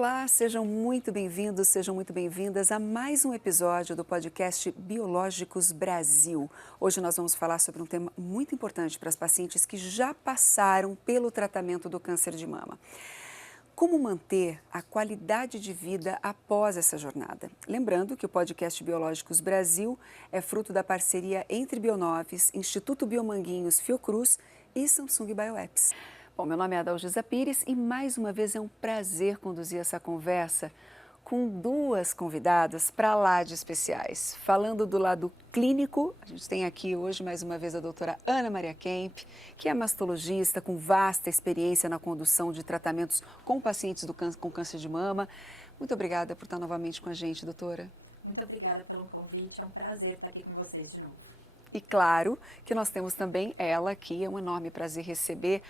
Olá, sejam muito bem-vindos, sejam muito bem-vindas a mais um episódio do podcast Biológicos Brasil. Hoje nós vamos falar sobre um tema muito importante para as pacientes que já passaram pelo tratamento do câncer de mama. Como manter a qualidade de vida após essa jornada? Lembrando que o podcast Biológicos Brasil é fruto da parceria entre Bionoves, Instituto Biomanguinhos Fiocruz e Samsung Bioapps. Bom, meu nome é Adalgisa Pires e mais uma vez é um prazer conduzir essa conversa com duas convidadas para lá de especiais. Falando do lado clínico, a gente tem aqui hoje mais uma vez a doutora Ana Maria Kemp, que é mastologista com vasta experiência na condução de tratamentos com pacientes com câncer de mama. Muito obrigada por estar novamente com a gente, doutora. Muito obrigada pelo convite, é um prazer estar aqui com vocês de novo. E claro que nós temos também ela aqui, é um enorme prazer receber.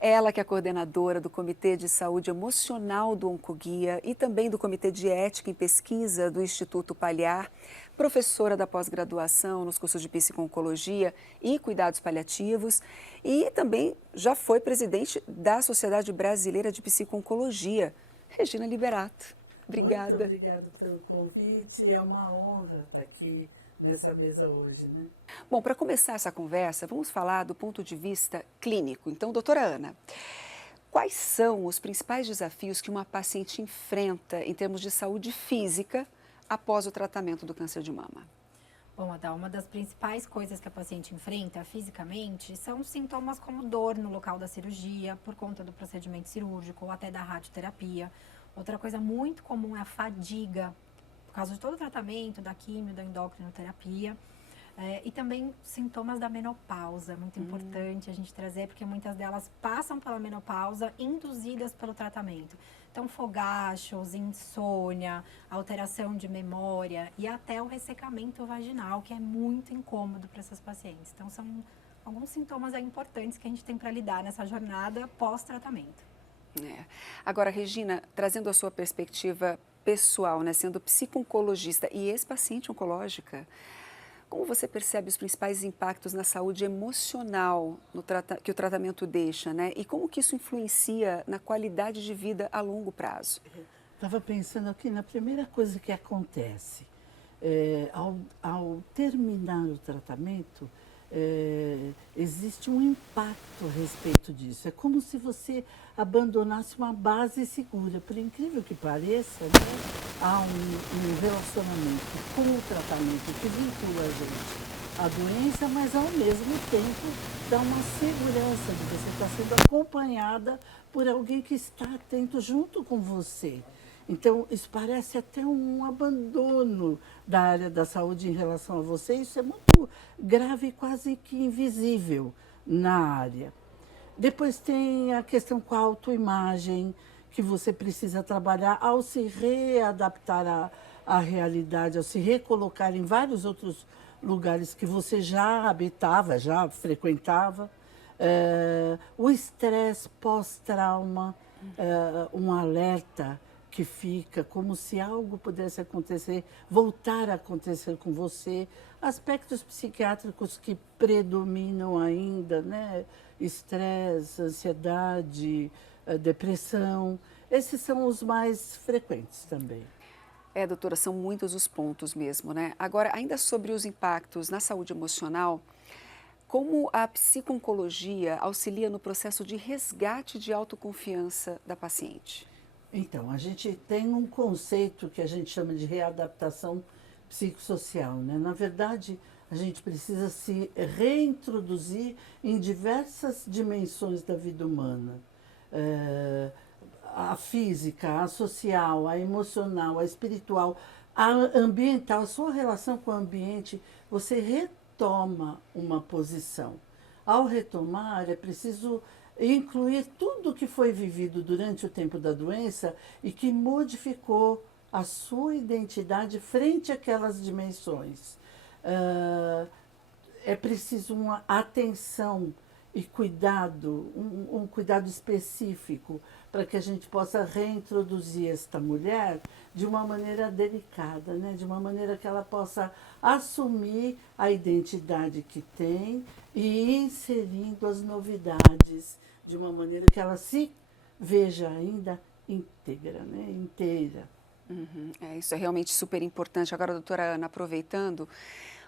Ela que é coordenadora do Comitê de Saúde Emocional do Oncoguia e também do Comitê de Ética em Pesquisa do Instituto Paliar, professora da pós-graduação nos cursos de psico-oncologia e cuidados paliativos e também já foi presidente da Sociedade Brasileira de Psico-Oncologia, Regina Liberato. Obrigada. Muito obrigada pelo convite, é uma honra estar aqui nessa mesa hoje, né? Bom, para começar essa conversa, vamos falar do ponto de vista clínico. Então, doutora Ana, quais são os principais desafios que uma paciente enfrenta em termos de saúde física após o tratamento do câncer de mama? Bom, Adal, uma das principais coisas que a paciente enfrenta fisicamente são sintomas como dor no local da cirurgia, por conta do procedimento cirúrgico ou até da radioterapia. Outra coisa muito comum é a fadiga, por causa de todo o tratamento, da quimio, da endocrinoterapia, e também sintomas da menopausa, muito importante a gente trazer, porque muitas delas passam pela menopausa induzidas pelo tratamento. Então, fogachos, insônia, alteração de memória e até o ressecamento vaginal, que é muito incômodo para essas pacientes. Então, são alguns sintomas importantes que a gente tem para lidar nessa jornada pós-tratamento. Agora, Regina, trazendo a sua perspectiva pessoal, né, sendo psico-oncologista e ex-paciente oncológica, como você percebe os principais impactos na saúde emocional que o tratamento deixa, né? E como que isso influencia na qualidade de vida a longo prazo? Estava pensando aqui na primeira coisa que acontece. Ao terminar o tratamento, existe um impacto a respeito disso. É como se você abandonasse uma base segura. Por incrível que pareça, né, há um relacionamento com o tratamento que vincula a gente à doença, mas ao mesmo tempo dá uma segurança de você estar sendo acompanhada por alguém que está atento junto com você. Então, isso parece até um abandono da área da saúde em relação a você. Isso é muito grave e quase que invisível na área. Depois tem a questão com a autoimagem, que você precisa trabalhar ao se readaptar à realidade, ao se recolocar em vários outros lugares que você já habitava, já frequentava. O estresse pós-trauma, um alerta que fica como se algo pudesse acontecer, voltar a acontecer com você. Aspectos psiquiátricos que predominam ainda, né? Estresse, ansiedade, depressão. Esses são os mais frequentes também. Doutora, são muitos os pontos mesmo, né? Agora, ainda sobre os impactos na saúde emocional, como a psico-oncologia auxilia no processo de resgate de autoconfiança da paciente? Então, a gente tem um conceito que a gente chama de readaptação psicossocial, né? Na verdade, a gente precisa se reintroduzir em diversas dimensões da vida humana. A física, a social, a emocional, a espiritual, a ambiental, a sua relação com o ambiente, você retoma uma posição. Ao retomar, é preciso incluir tudo que foi vivido durante o tempo da doença e que modificou a sua identidade frente àquelas dimensões. É preciso uma atenção e cuidado, um cuidado específico para que a gente possa reintroduzir esta mulher de uma maneira delicada, né? De uma maneira que ela possa assumir a identidade que tem e inserindo as novidades de uma maneira que ela se veja ainda íntegra, né? Inteira. Uhum. Isso é realmente super importante. Agora, doutora Ana, aproveitando,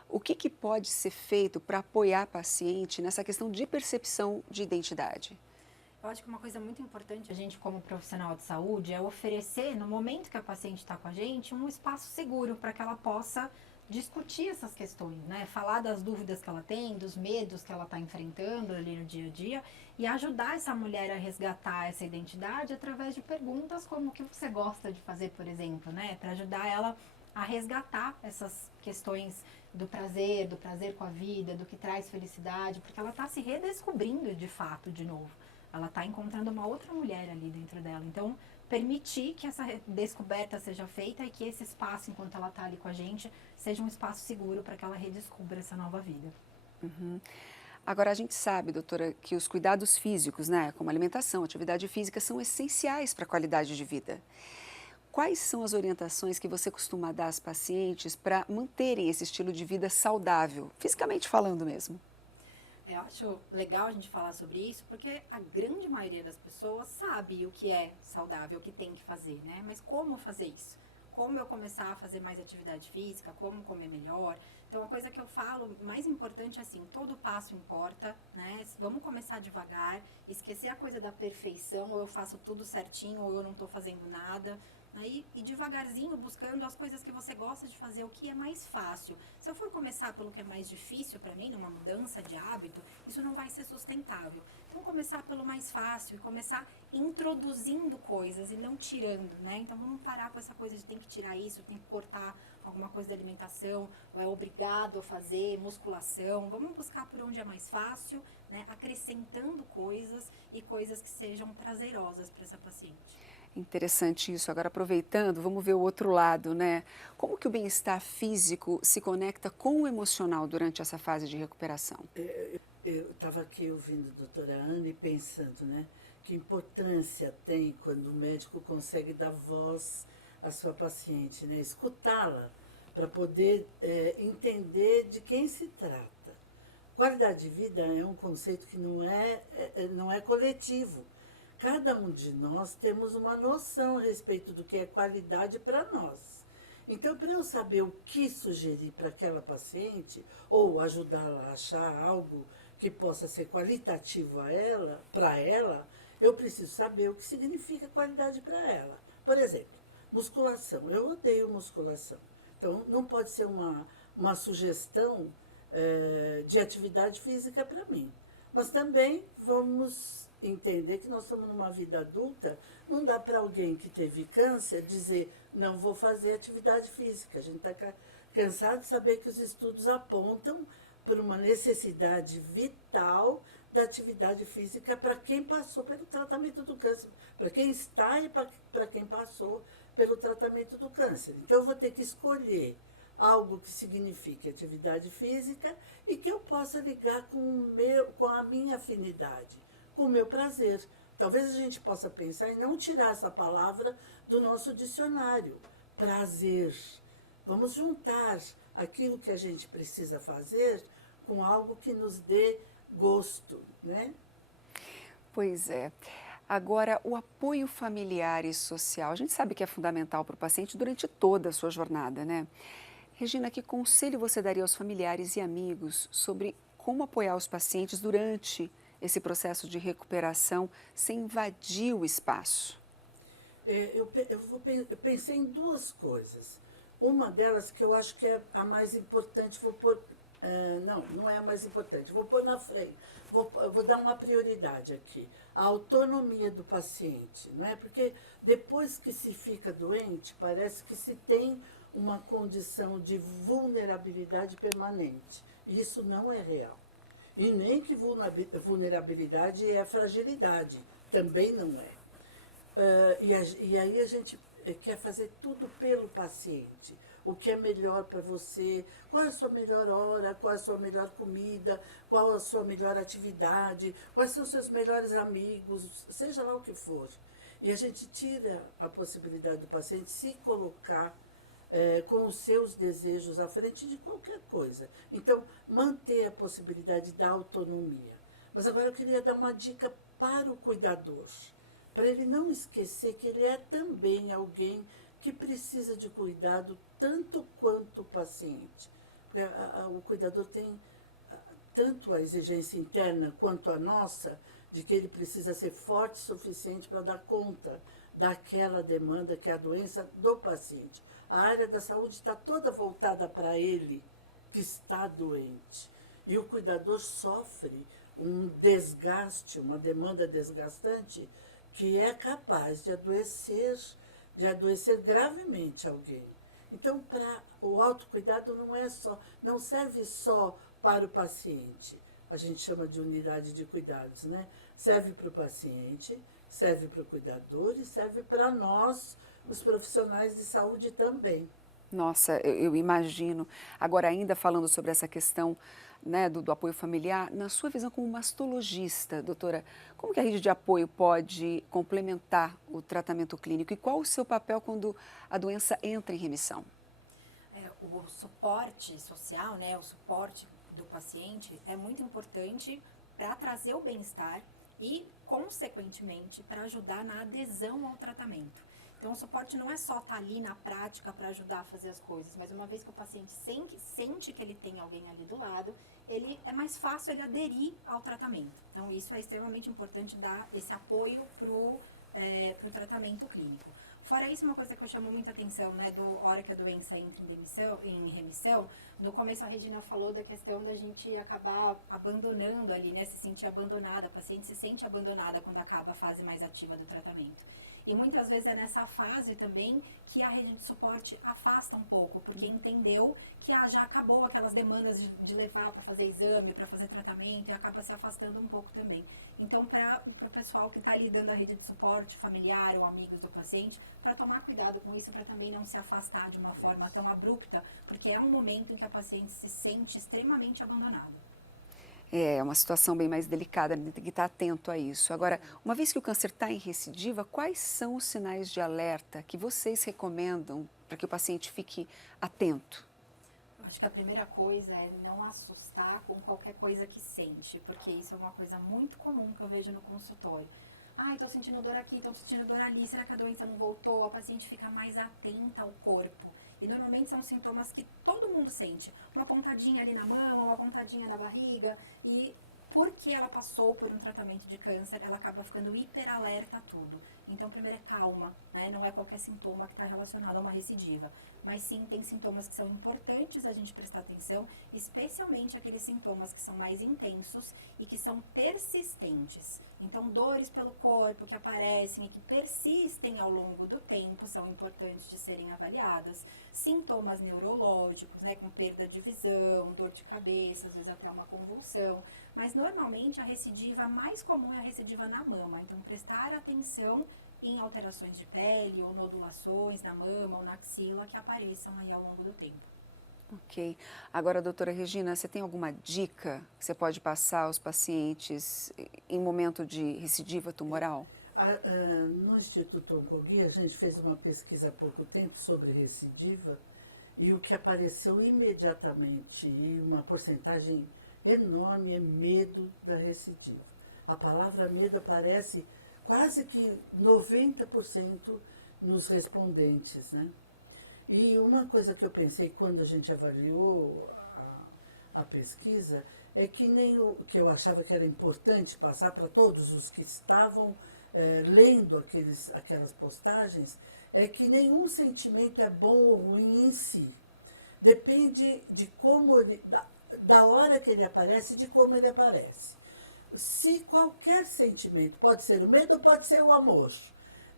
o que pode ser feito para apoiar a paciente nessa questão de percepção de identidade? Eu acho que uma coisa muito importante a gente, como profissional de saúde, é oferecer, no momento que a paciente está com a gente, um espaço seguro para que ela possa discutir essas questões, né? Falar das dúvidas que ela tem, dos medos que ela está enfrentando ali no dia a dia e ajudar essa mulher a resgatar essa identidade através de perguntas como o que você gosta de fazer, por exemplo, né? Para ajudar ela a resgatar essas questões do prazer com a vida, do que traz felicidade, porque ela está se redescobrindo de fato de novo. Ela está encontrando uma outra mulher ali dentro dela. Então, permitir que essa descoberta seja feita e que esse espaço, enquanto ela está ali com a gente, seja um espaço seguro para que ela redescubra essa nova vida. Uhum. Agora, a gente sabe, doutora, que os cuidados físicos, né, como alimentação, atividade física, são essenciais para a qualidade de vida. Quais são as orientações que você costuma dar às pacientes para manterem esse estilo de vida saudável, fisicamente falando mesmo? Eu acho legal a gente falar sobre isso, porque a grande maioria das pessoas sabe o que é saudável, o que tem que fazer, né? Mas como fazer isso? Como eu começar a fazer mais atividade física? Como comer melhor? Então, a coisa que eu falo, mais importante é assim, todo passo importa, né? Vamos começar devagar, esquecer a coisa da perfeição, ou eu faço tudo certinho, ou eu não estou fazendo nada. Aí, e devagarzinho buscando as coisas que você gosta de fazer, o que é mais fácil. Se eu for começar pelo que é mais difícil para mim, numa mudança de hábito, isso não vai ser sustentável. Então, começar pelo mais fácil e começar introduzindo coisas e não tirando, né? Então, vamos parar com essa coisa de tem que tirar isso, tem que cortar alguma coisa da alimentação, ou é obrigado a fazer musculação. Vamos buscar por onde é mais fácil, né? Acrescentando coisas e coisas que sejam prazerosas para essa paciente. Interessante isso. Agora, aproveitando, vamos ver o outro lado, né? Como que o bem-estar físico se conecta com o emocional durante essa fase de recuperação? Eu estava aqui ouvindo a doutora Ana e pensando, né? Que importância tem quando o médico consegue dar voz à sua paciente, né? Escutá-la para poder entender de quem se trata. Qualidade de vida é um conceito que não é coletivo. Cada um de nós temos uma noção a respeito do que é qualidade para nós. Então, para eu saber o que sugerir para aquela paciente, ou ajudá-la a achar algo que possa ser qualitativo a ela, para ela, eu preciso saber o que significa qualidade para ela. Por exemplo, musculação. Eu odeio musculação. Então, não pode ser uma sugestão de atividade física para mim. Mas também vamos entender que nós estamos numa vida adulta, não dá para alguém que teve câncer dizer, não vou fazer atividade física. A gente está cansado de saber que os estudos apontam por uma necessidade vital da atividade física para quem passou pelo tratamento do câncer, para quem está e para quem passou pelo tratamento do câncer. Então, eu vou ter que escolher algo que signifique atividade física e que eu possa ligar com a minha afinidade, com o meu prazer. Talvez a gente possa pensar em não tirar essa palavra do nosso dicionário. Prazer. Vamos juntar aquilo que a gente precisa fazer com algo que nos dê gosto, né? Pois é. Agora, o apoio familiar e social, a gente sabe que é fundamental para o paciente durante toda a sua jornada, né? Regina, que conselho você daria aos familiares e amigos sobre como apoiar os pacientes durante esse processo de recuperação sem invadir o espaço? Eu pensei em duas coisas. Uma delas que eu acho que é a mais importante, não é a mais importante, vou pôr na frente, vou dar uma prioridade aqui. A autonomia do paciente, não é? Porque depois que se fica doente, parece que se tem uma condição de vulnerabilidade permanente. Isso não é real. E nem que vulnerabilidade é fragilidade, também não é. E aí a gente quer fazer tudo pelo paciente. O que é melhor para você, qual é a sua melhor hora, qual é a sua melhor comida, qual a sua melhor atividade, quais são os seus melhores amigos, seja lá o que for. E a gente tira a possibilidade do paciente se colocar com os seus desejos à frente de qualquer coisa. Então, manter a possibilidade da autonomia. Mas agora eu queria dar uma dica para o cuidador. para ele não esquecer que ele é também alguém que precisa de cuidado tanto quanto o paciente. Porque o cuidador tem tanto a exigência interna quanto a nossa, de que ele precisa ser forte o suficiente para dar conta daquela demanda que é a doença do paciente. A área da saúde está toda voltada para ele, que está doente. E o cuidador sofre um desgaste, uma demanda desgastante, que é capaz de adoecer gravemente alguém. Então, o autocuidado não serve só para o paciente. A gente chama de unidade de cuidados, né? Serve para o paciente, serve para o cuidador e serve para nós, os profissionais de saúde também. Nossa, eu imagino. Agora, ainda falando sobre essa questão, né, do apoio familiar, na sua visão como mastologista, doutora, como que a rede de apoio pode complementar o tratamento clínico e qual o seu papel quando a doença entra em remissão? O suporte social, né, o suporte do paciente é muito importante para trazer o bem-estar e, consequentemente, para ajudar na adesão ao tratamento. Então, o suporte não é só estar ali na prática para ajudar a fazer as coisas, mas uma vez que o paciente sente que ele tem alguém ali do lado, é mais fácil ele aderir ao tratamento. Então, isso é extremamente importante, dar esse apoio para o tratamento clínico. Fora isso, uma coisa que eu chamo muita atenção, né, do hora que a doença entra em remissão, no começo a Regina falou da questão da gente acabar abandonando ali, né, se sentir abandonada, a paciente se sente abandonada quando acaba a fase mais ativa do tratamento. E muitas vezes é nessa fase também que a rede de suporte afasta um pouco, porque entendeu que já acabou aquelas demandas de levar para fazer exame, para fazer tratamento, e acaba se afastando um pouco também. Então, para o pessoal que está ali dando a rede de suporte familiar ou amigos do paciente, para tomar cuidado com isso, para também não se afastar de uma forma tão abrupta, porque é um momento em que a paciente se sente extremamente abandonada. É uma situação bem mais delicada, tem que estar atento a isso. Agora, uma vez que o câncer está em recidiva, quais são os sinais de alerta que vocês recomendam para que o paciente fique atento? Eu acho que a primeira coisa é não assustar com qualquer coisa que sente, porque isso é uma coisa muito comum que eu vejo no consultório. Estou sentindo dor aqui, estou sentindo dor ali, será que a doença não voltou? A paciente fica mais atenta ao corpo. E normalmente são sintomas que todo mundo sente. Uma pontadinha ali na mama, uma pontadinha na barriga. E porque ela passou por um tratamento de câncer, ela acaba ficando hiperalerta a tudo. Então, primeiro é calma, né? Não é qualquer sintoma que está relacionado a uma recidiva. Mas sim, tem sintomas que são importantes a gente prestar atenção, especialmente aqueles sintomas que são mais intensos e que são persistentes. Então, dores pelo corpo que aparecem e que persistem ao longo do tempo são importantes de serem avaliadas. Sintomas neurológicos, né, com perda de visão, dor de cabeça, às vezes até uma convulsão. Mas, normalmente, a recidiva mais comum é a recidiva na mama. Então, prestar atenção em alterações de pele ou nodulações na mama ou na axila que apareçam aí ao longo do tempo. Ok. Agora, doutora Regina, você tem alguma dica que você pode passar aos pacientes em momento de recidiva tumoral? No Instituto Oncologia, a gente fez uma pesquisa há pouco tempo sobre recidiva e o que apareceu imediatamente, e uma porcentagem enorme, é medo da recidiva. A palavra medo aparece quase que 90% nos respondentes, né? E uma coisa que eu pensei quando a gente avaliou a pesquisa é que que eu achava que era importante passar para todos os que estavam lendo aquelas postagens, é que nenhum sentimento é bom ou ruim em si. Depende de como da hora que ele aparece, de como ele aparece. Se qualquer sentimento, pode ser o medo, pode ser o amor,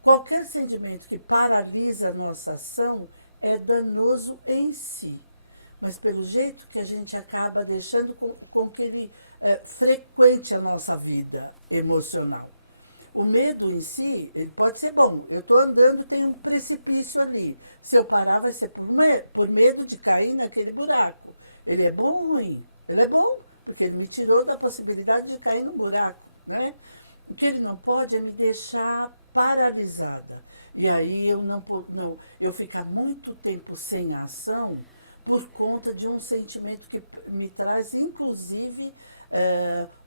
qualquer sentimento que paralisa a nossa ação é danoso em si. Mas pelo jeito que a gente acaba deixando com que ele frequente a nossa vida emocional. O medo em si, ele pode ser bom. Eu estou andando, tem um precipício ali. Se eu parar, vai ser por medo de cair naquele buraco. Ele é bom ou ruim? Ele é bom, porque ele me tirou da possibilidade de cair num buraco, né? O que ele não pode é me deixar paralisada. E aí eu ficar muito tempo sem ação por conta de um sentimento que me traz, inclusive,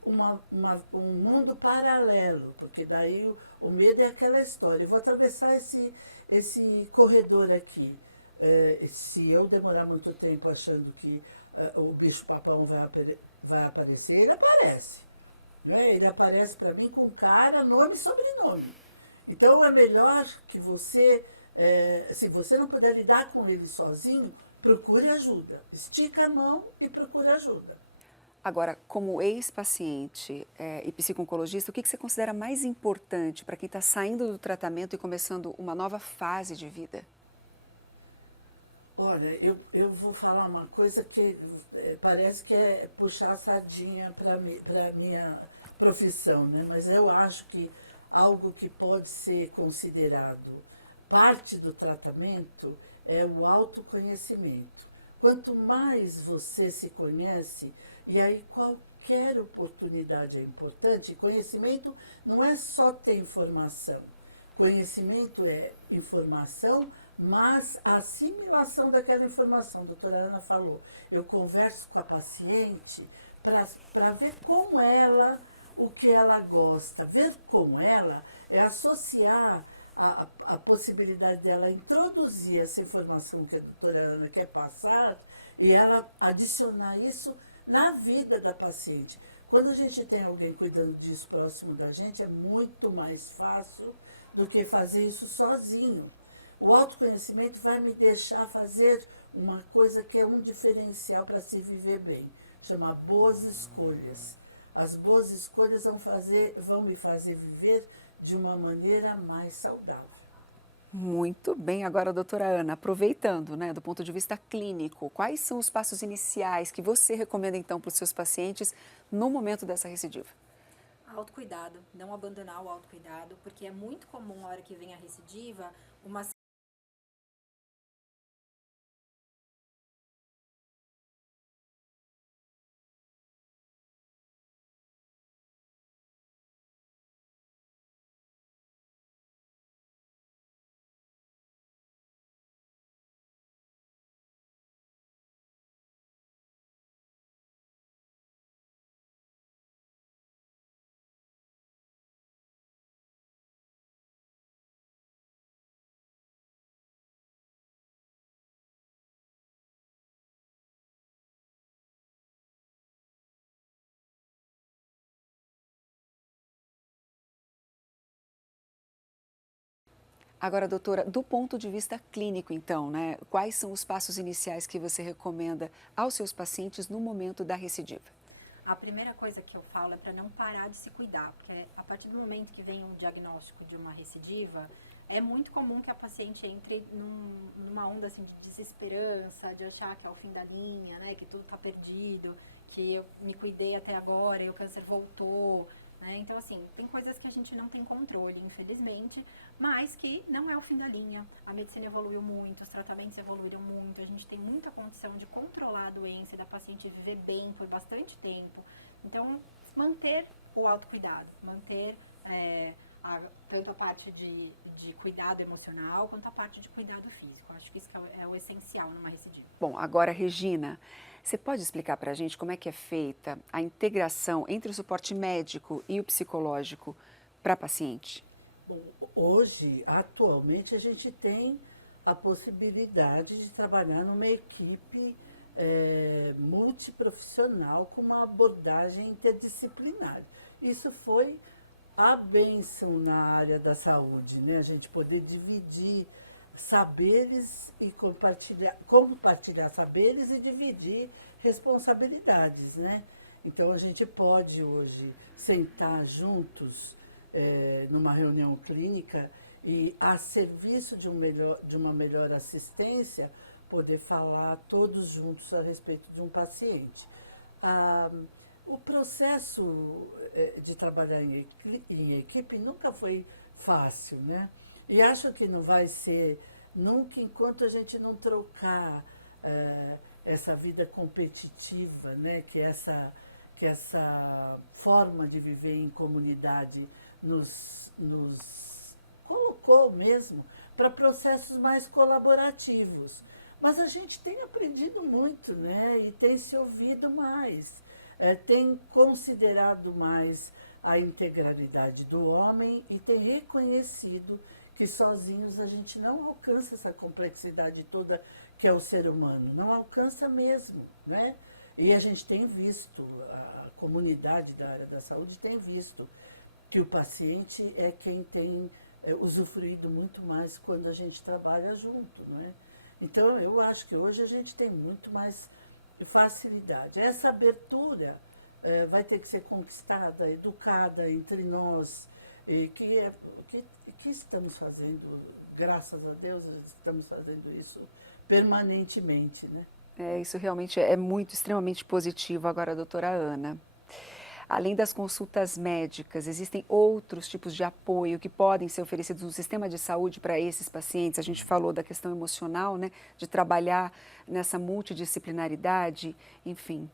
um mundo paralelo, porque daí o medo é aquela história. Eu vou atravessar esse corredor aqui. Se eu demorar muito tempo achando que o bicho-papão vai aparecer, ele aparece. Né? Ele aparece para mim com cara, nome e sobrenome. Então é melhor que você, se você não puder lidar com ele sozinho, procure ajuda. Estica a mão e procure ajuda. Agora, como ex-paciente e psico-oncologista, o que você considera mais importante para quem está saindo do tratamento e começando uma nova fase de vida? Olha, eu vou falar uma coisa que parece que é puxar a sardinha para a minha profissão, né? Mas eu acho que algo que pode ser considerado parte do tratamento é o autoconhecimento. Quanto mais você se conhece, e aí qualquer oportunidade é importante, conhecimento não é só ter informação. Conhecimento é informação, mas a assimilação daquela informação. A doutora Ana falou, eu converso com a paciente para ver com ela o que ela gosta. Ver com ela é associar a possibilidade dela introduzir essa informação que a doutora Ana quer passar e ela adicionar isso na vida da paciente. Quando a gente tem alguém cuidando disso próximo da gente, é muito mais fácil do que fazer isso sozinho. O autoconhecimento vai me deixar fazer uma coisa que é um diferencial para se viver bem, chama boas escolhas. As boas escolhas vão me fazer viver de uma maneira mais saudável. Muito bem. Agora, doutora Ana, aproveitando, né, do ponto de vista clínico, quais são os passos iniciais que você recomenda, então, para os seus pacientes no momento dessa recidiva? Autocuidado, não abandonar o autocuidado, porque é muito comum, na hora que vem a recidiva, uma Agora, doutora, do ponto de vista clínico, então, né, quais são os passos iniciais que você recomenda aos seus pacientes no momento da recidiva? A primeira coisa que eu falo é para não parar de se cuidar, porque a partir do momento que vem um diagnóstico de uma recidiva, é muito comum que a paciente entre numa onda assim, de desesperança, de achar que é o fim da linha, né, que tudo está perdido, que eu me cuidei até agora e o câncer voltou. Né? Então, assim, tem coisas que a gente não tem controle, infelizmente, mas que não é o fim da linha. A medicina evoluiu muito, os tratamentos evoluíram muito, a gente tem muita condição de controlar a doença e da paciente viver bem por bastante tempo. Então, manter o autocuidado, manter tanto a parte de cuidado emocional quanto a parte de cuidado físico. Acho que isso é o essencial numa recidiva. Bom, agora, Regina, você pode explicar para a gente como é que é feita a integração entre o suporte médico e o psicológico para a paciente? Bom, hoje, atualmente, a gente tem a possibilidade de trabalhar numa equipe multiprofissional com uma abordagem interdisciplinar. Isso foi a bênção na área da saúde, né? A gente poder dividir saberes e compartilhar saberes e dividir responsabilidades, né? Então a gente pode hoje sentar juntos numa reunião clínica e a serviço de uma melhor assistência poder falar todos juntos a respeito de um paciente. O processo de trabalhar em equipe nunca foi fácil, né? E acho que não vai ser nunca enquanto a gente não trocar essa vida competitiva, né? Que essa forma de viver em comunidade nos colocou mesmo para processos mais colaborativos. Mas a gente tem aprendido muito, né? E tem se ouvido mais. tem considerado mais a integralidade do homem e tem reconhecido que sozinhos a gente não alcança essa complexidade toda que é o ser humano, não alcança mesmo, né? E a gente tem visto, a comunidade da área da saúde tem visto que o paciente é quem tem usufruído muito mais quando a gente trabalha junto, né? Então, eu acho que hoje a gente tem muito mais facilidade. Essa abertura vai ter que ser conquistada, educada entre nós, e que estamos fazendo, graças a Deus, estamos fazendo isso permanentemente, né? Isso realmente é muito, extremamente positivo. Agora, doutora Ana, além das consultas médicas, existem outros tipos de apoio que podem ser oferecidos no sistema de saúde para esses pacientes? A gente falou da questão emocional, né, de trabalhar nessa multidisciplinaridade, enfim.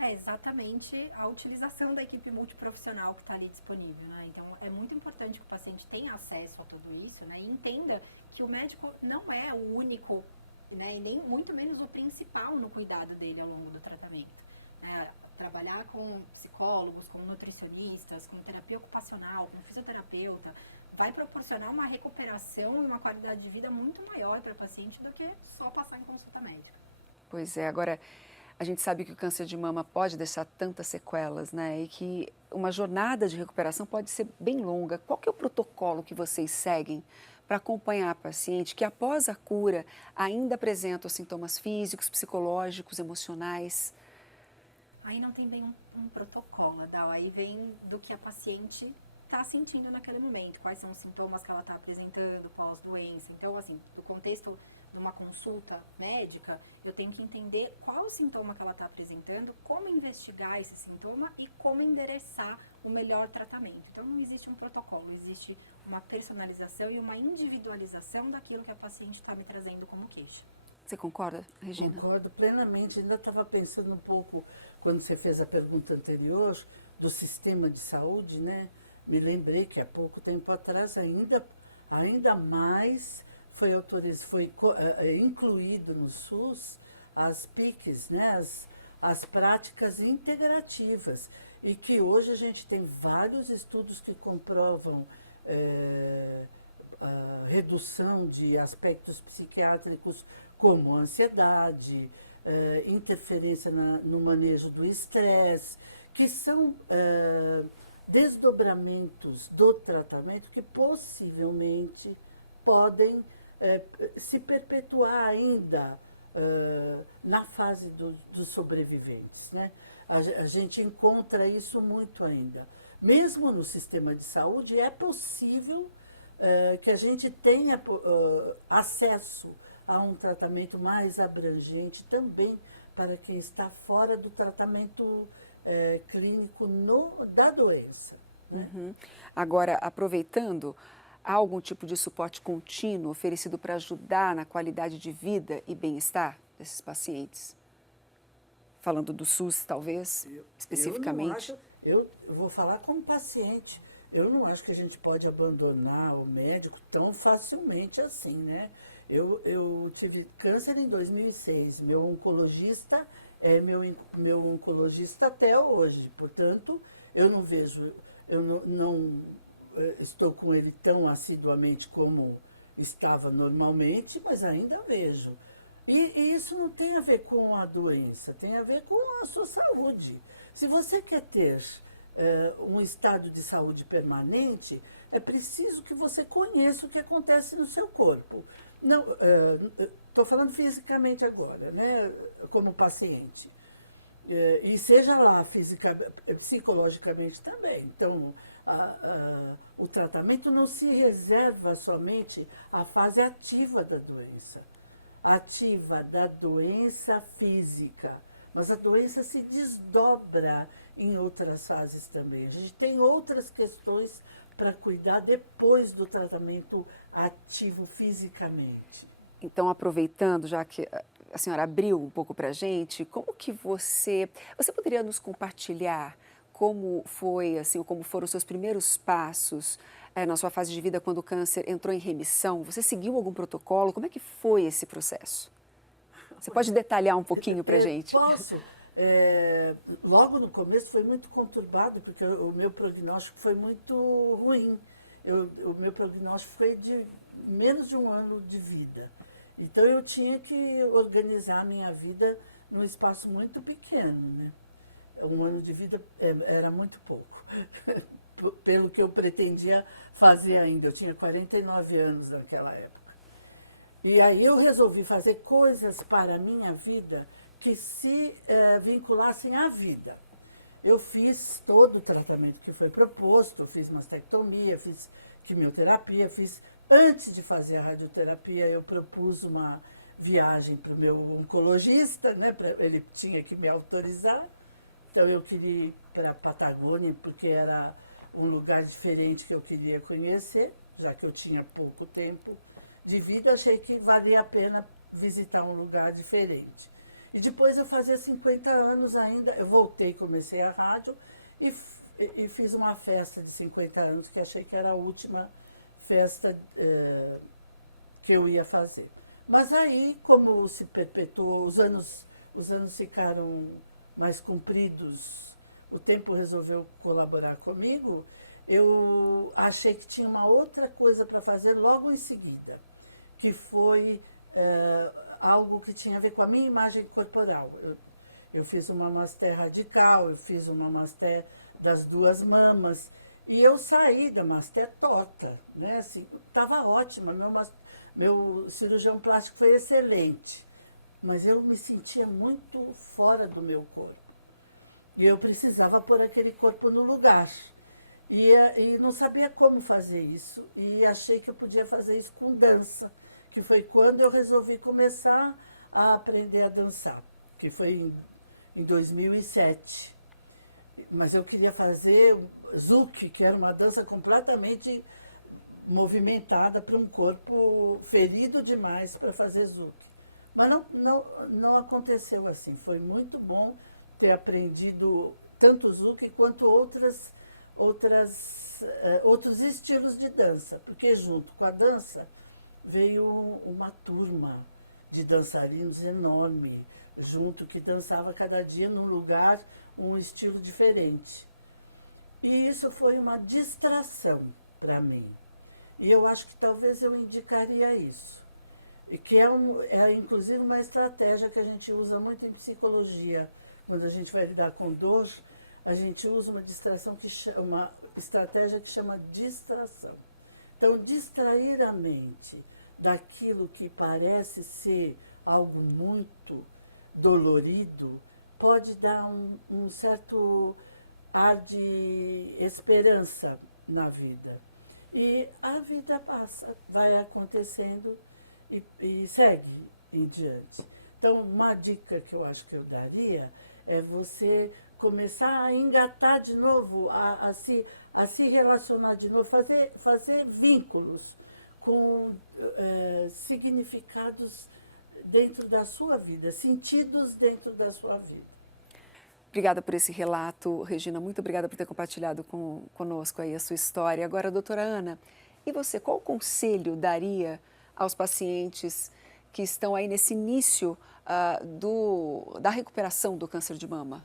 É exatamente a utilização da equipe multiprofissional que está ali disponível, né? Então, é muito importante que o paciente tenha acesso a tudo isso, né? E entenda que o médico não é o único, né? E nem muito menos o principal no cuidado dele ao longo do tratamento. Trabalhar com psicólogos, com nutricionistas, com terapia ocupacional, com fisioterapeuta, vai proporcionar uma recuperação e uma qualidade de vida muito maior para o paciente do que só passar em consulta médica. Pois é, agora a gente sabe que o câncer de mama pode deixar tantas sequelas, né? E que uma jornada de recuperação pode ser bem longa. Qual que é o protocolo que vocês seguem para acompanhar a paciente que após a cura ainda apresenta os sintomas físicos, psicológicos, emocionais? Aí não tem bem um protocolo, Dal. Aí vem do que a paciente está sentindo naquele momento, quais são os sintomas que ela está apresentando pós-doença. Então, assim, no contexto de uma consulta médica, eu tenho que entender qual o sintoma que ela está apresentando, como investigar esse sintoma e como endereçar o melhor tratamento. Então, não existe um protocolo, existe uma personalização e uma individualização daquilo que a paciente está me trazendo como queixa. Você concorda, Regina? Concordo plenamente. Ainda estava pensando um pouco, quando você fez a pergunta anterior, do sistema de saúde, né? Me lembrei que há pouco tempo atrás ainda mais foi incluído no SUS as PICs, né? As práticas integrativas. E que hoje a gente tem vários estudos que comprovam a redução de aspectos psiquiátricos como ansiedade, interferência no manejo do estresse, que são desdobramentos do tratamento que possivelmente podem se perpetuar ainda na fase dos sobreviventes, né? A gente encontra isso muito ainda. Mesmo no sistema de saúde, é possível que a gente tenha acesso a um tratamento mais abrangente também para quem está fora do tratamento clínico da doença. Né? Uhum. Agora, aproveitando, há algum tipo de suporte contínuo oferecido para ajudar na qualidade de vida e bem-estar desses pacientes? Falando do SUS, talvez, especificamente. Eu vou falar como paciente. Eu não acho que a gente pode abandonar o médico tão facilmente assim, né? Eu tive câncer em 2006. Meu oncologista é meu oncologista até hoje. Portanto, eu não estou com ele tão assiduamente como estava normalmente, mas ainda vejo. E isso não tem a ver com a doença, tem a ver com a sua saúde. Se você quer ter um estado de saúde permanente, é preciso que você conheça o que acontece no seu corpo. Não, estou falando fisicamente agora, né, como paciente. E seja lá psicologicamente também. Então, o tratamento não se reserva somente à fase ativa da doença. Ativa da doença física, mas a doença se desdobra em outras fases também. A gente tem outras questões para cuidar depois do tratamento ativo fisicamente. Então, aproveitando, já que a senhora abriu um pouco para a gente, como que você poderia nos compartilhar como foi, assim, ou como foram os seus primeiros passos na sua fase de vida quando o câncer entrou em remissão? Você seguiu algum protocolo? Como é que foi esse processo? Você pode detalhar um pouquinho para a gente? Posso. Logo no começo foi muito conturbado, porque o meu prognóstico foi muito ruim. O meu prognóstico foi de menos de 1 ano de vida. Então eu tinha que organizar a minha vida num espaço muito pequeno, né? 1 ano de vida era muito pouco, pelo que eu pretendia fazer ainda. Eu tinha 49 anos naquela época. E aí eu resolvi fazer coisas para a minha vida que se vinculassem à vida. Eu fiz todo o tratamento que foi proposto, fiz mastectomia, fiz quimioterapia, antes de fazer a radioterapia, eu propus uma viagem para o meu oncologista, né? Ele tinha que me autorizar. Então eu queria ir para a Patagônia, porque era um lugar diferente que eu queria conhecer, já que eu tinha pouco tempo de vida, achei que valia a pena visitar um lugar diferente. E depois eu fazia 50 anos ainda, eu voltei, comecei a rádio e fiz uma festa de 50 anos, que achei que era a última festa que eu ia fazer. Mas aí, como se perpetuou, os anos ficaram mais compridos, o tempo resolveu colaborar comigo, eu achei que tinha uma outra coisa para fazer logo em seguida, que foi algo que tinha a ver com a minha imagem corporal. Eu fiz uma masté radical, eu fiz uma masté das 2 mamas, e eu saí da masté torta, né? Assim, estava ótima, meu cirurgião plástico foi excelente, mas eu me sentia muito fora do meu corpo. E eu precisava pôr aquele corpo no lugar. E não sabia como fazer isso, e achei que eu podia fazer isso com dança, que foi quando eu resolvi começar a aprender a dançar, que foi em 2007. Mas eu queria fazer Zouk, que era uma dança completamente movimentada para um corpo ferido demais para fazer Zouk. Mas não aconteceu assim. Foi muito bom ter aprendido tanto Zouk quanto outros estilos de dança, porque junto com a dança veio uma turma de dançarinos enorme, junto, que dançava cada dia num lugar, um estilo diferente. E isso foi uma distração para mim. E eu acho que talvez eu indicaria isso, que é inclusive uma estratégia que a gente usa muito em psicologia. Quando a gente vai lidar com dor, a gente usa uma estratégia que chama distração. Então, distrair a mente daquilo que parece ser algo muito dolorido pode dar um certo ar de esperança na vida. E a vida passa, vai acontecendo e segue em diante. Então, uma dica que eu acho que eu daria é você começar a engatar de novo, a se relacionar de novo, fazer vínculos com significados dentro da sua vida, sentidos dentro da sua vida. Obrigada por esse relato, Regina. Muito obrigada por ter compartilhado conosco aí a sua história. Agora, doutora Ana, e você, qual conselho daria aos pacientes que estão aí nesse início da recuperação do câncer de mama?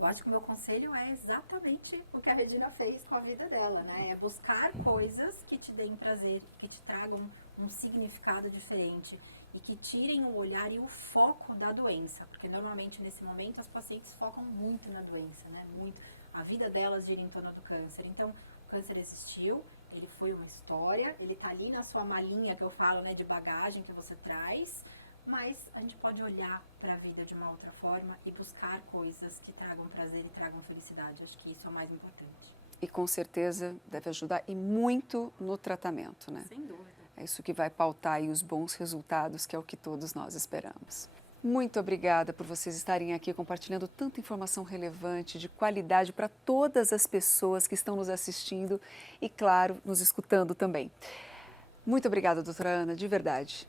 Eu acho que o meu conselho é exatamente o que a Regina fez com a vida dela, né? É buscar coisas que te deem prazer, que te tragam um significado diferente e que tirem o olhar e o foco da doença. Porque normalmente nesse momento as pacientes focam muito na doença, né? Muito. A vida delas gira em torno do câncer. Então, o câncer existiu, ele foi uma história, ele tá ali na sua malinha que eu falo, né, de bagagem que você traz. Mas a gente pode olhar para a vida de uma outra forma e buscar coisas que tragam prazer e tragam felicidade. Acho que isso é o mais importante. E com certeza deve ajudar e muito no tratamento, né? Sem dúvida. É isso que vai pautar aí os bons resultados, que é o que todos nós esperamos. Muito obrigada por vocês estarem aqui compartilhando tanta informação relevante, de qualidade para todas as pessoas que estão nos assistindo e, claro, nos escutando também. Muito obrigada, doutora Ana, de verdade.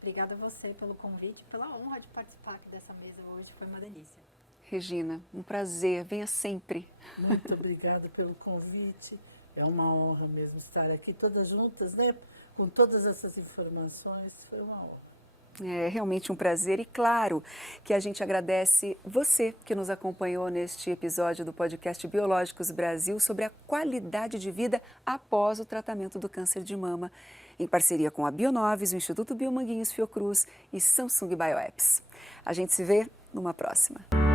Obrigada a você pelo convite, pela honra de participar aqui dessa mesa hoje. Foi uma delícia. Regina, um prazer. Venha sempre. Muito obrigada pelo convite. É uma honra mesmo estar aqui todas juntas, né? Com todas essas informações. Foi uma honra. É realmente um prazer e claro que a gente agradece você que nos acompanhou neste episódio do podcast Biológicos Brasil sobre a qualidade de vida após o tratamento do câncer de mama, em parceria com a Bionovis, o Instituto Biomanguinhos Fiocruz e Samsung Bioapps. A gente se vê numa próxima.